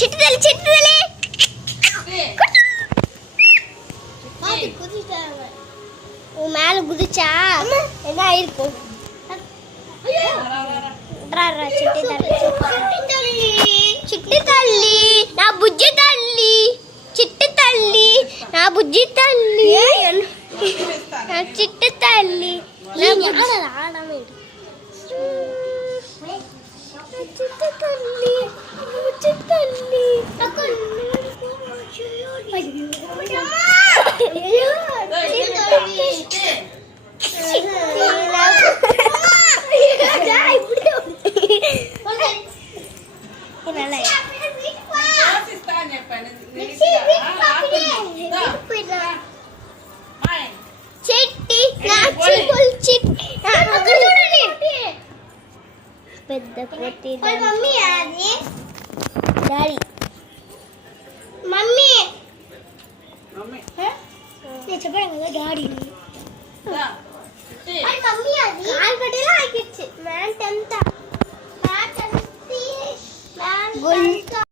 சிட்டுதலி உன் மேல குதிச்சா என்ன ஆயிருக்கும்? చిట్టి తల్లి నా బుజ్జి తల్లి చిట్టి తల్లి నా బుజ్జి తల్లి నా చిట్టి తల్లి పెద్ద పొట్టి మమ్మీ అది డాడీ మమ్మీ మమ్మీ నేను చెప్పాను కదా డాడీ మమ్మీ అది కాల్ పడేలా ఆకిచ్చు మ్యాన్ ఎంత మ్యాన్